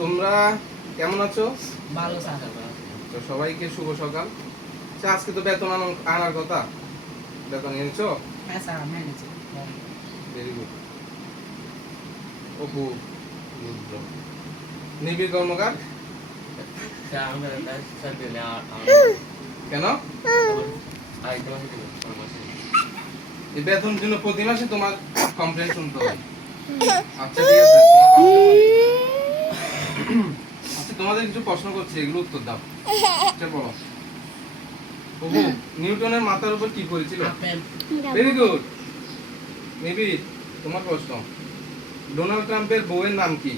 তোমরা কেমন আছো? ভালো স্যার। তো সবাইকে শুভ সকাল। আচ্ছা, আজকে তো বেতন আনার কথা, বেতন এনেছো? হ্যাঁ স্যার, আমি এনেছি। Very good. অপু রুদ্র নিবিড় কর্মকার কেন? এই বেতন জন্য প্রতি মাসে তোমার কমপ্লেন শুনতে হয়। আচ্ছা ঠিক আছে, আচ্ছা তোমাদের কিছু প্রশ্ন করছি, এগুলো উত্তর দাও। আচ্ছা বলো, অপু নিউটনের মাথার উপর কি পড়েছিল? আপেল। Very good. নিবিড়, তোমার প্রশ্ন, ডোনাল্ড ট্রাম্পের বউয়ের নাম কি?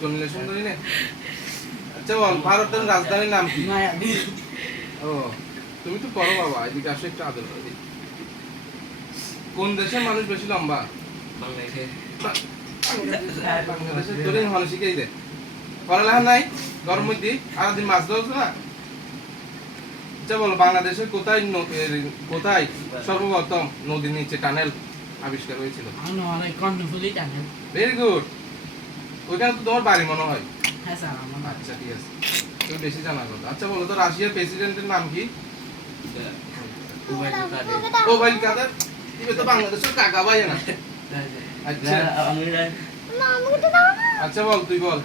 জন্মিলে সুন্দরী নে। আচ্ছা বল, ভারতের রাজধানীর নাম কি? নয়াদিল্লি। ও, তুমি তো পড়ো বাবা, এদিকে আসো একটু আদর করে দিই। কোন দেশের মানুষ বেশি লম্বা? বাংলাদেশের তোরে মানুষ শিখেই দে। পড়ালেখা নাই গরম মধ্যে সারাদিন মাছ ধরছ না। আচ্ছা বলো, বাংলাদেশের কোথায় সর্বপ্রথম নদীর নিচে টানেল আবিষ্কার হয়েছিল? কর্ণফুলী টানেল। Very good. ওইখানে তো তোমার বাড়ি মনে হয়। হ্যাঁ স্যার, আমার বাড়ি। আচ্ছা ঠিক আছে, তুমি বেশি জানার কথা। আচ্ছা বলো তো, রাশিয়ার প্রেসিডেন্টের নাম কি? ওবাইল কাদের। তুমি তো বাংলাদেশের কাকা ভাই না। আচ্ছা আচ্ছা বল, তুই বল,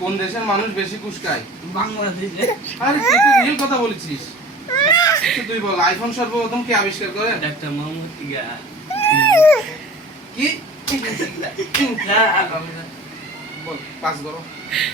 কোন দেশের মানুষ বেশি ঘুষ খায়? বাংলাদেশে। আরে তুই তো রিয়েল কথা বলেছিস। আচ্ছা তুই বল, আইফোন সর্বপ্রথম কে আবিষ্কার করেন? ডাক্তার মোহাম্মদ ইগা। কি? বল, পাস করো।